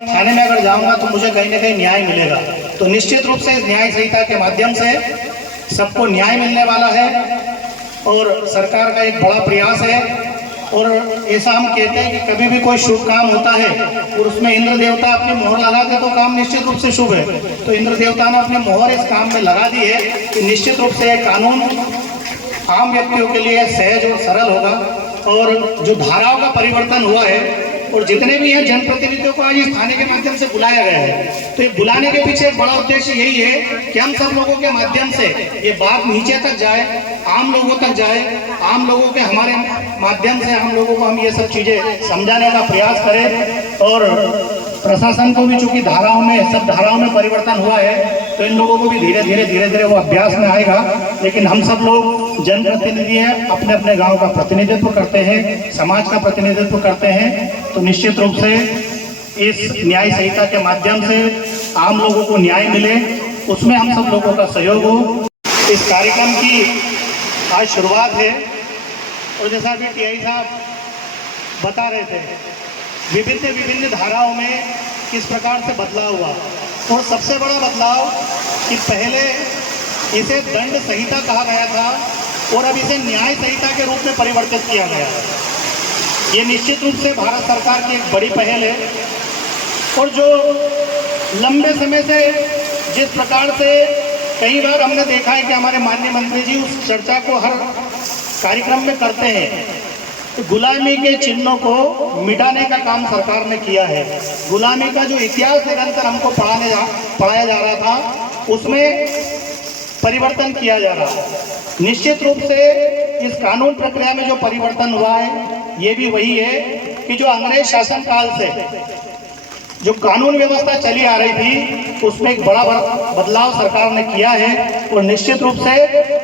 थाने में अगर जाऊंगा तो मुझे कहीं ना कहीं न्याय मिलेगा। तो निश्चित रूप से इस न्याय संहिता के माध्यम से सबको न्याय मिलने वाला है और सरकार का एक बड़ा प्रयास है। और ऐसा हम कहते हैं कि कभी भी कोई शुभ काम होता है और उसमें इंद्र देवता अपनी मोहर लगाते तो काम निश्चित रूप से शुभ है। तो इंद्र देवता ने अपनी मोहर इस काम में लगा दी है कि निश्चित रूप से यह कानून आम व्यक्तियों के लिए सहज और सरल होगा। और जो धाराओं का परिवर्तन हुआ है और जितने भी हैं जनप्रतिनिधियों को आज इस थाने के माध्यम से बुलाया गया है, तो ये बुलाने के पीछे एक बड़ा उद्देश्य यही है कि हम सब लोगों के माध्यम से ये बात नीचे तक जाए, आम लोगों तक जाए, आम लोगों के हमारे माध्यम से हम लोगों को हम ये सब चीजें समझाने का प्रयास करें। और प्रशासन को भी चूंकि सब धाराओं में परिवर्तन हुआ है तो इन लोगों को भी धीरे धीरे वो अभ्यास में आएगा। लेकिन हम सब लोग जनप्रतिनिधि हैं, अपने अपने गांव का प्रतिनिधित्व करते हैं, समाज का प्रतिनिधित्व करते हैं। तो निश्चित रूप से इस न्याय संहिता के माध्यम से आम लोगों को न्याय मिले, उसमें हम सब लोगों का सहयोग हो। इस कार्यक्रम की आज शुरुआत है और जैसा कि टीआई साहब बता रहे थे, विभिन्न धाराओं में किस प्रकार से बदलाव हुआ। और सबसे बड़ा बदलाव कि पहले इसे दंड संहिता कहा गया था और अब इसे न्याय संहिता के रूप में परिवर्तित किया गया है। ये निश्चित रूप से भारत सरकार की एक बड़ी पहल है। और जो लंबे समय से जिस प्रकार से कई बार हमने देखा है कि हमारे माननीय मंत्री जी उस चर्चा को हर कार्यक्रम में करते हैं, तो गुलामी के चिन्हों को मिटाने का काम सरकार ने किया है। गुलामी का जो इतिहास निरंतर हमको पढ़ाया जा रहा था उसमें परिवर्तन किया जा रहा है। निश्चित रूप से इस कानून प्रक्रिया में जो परिवर्तन हुआ है ये भी वही है कि जो अंग्रेज शासन काल से जो कानून व्यवस्था चली आ रही थी उसमें एक बड़ा बदलाव सरकार ने किया है। और निश्चित रूप से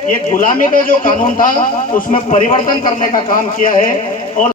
ये गुलामी का जो कानून था उसमें परिवर्तन करने का काम किया है। और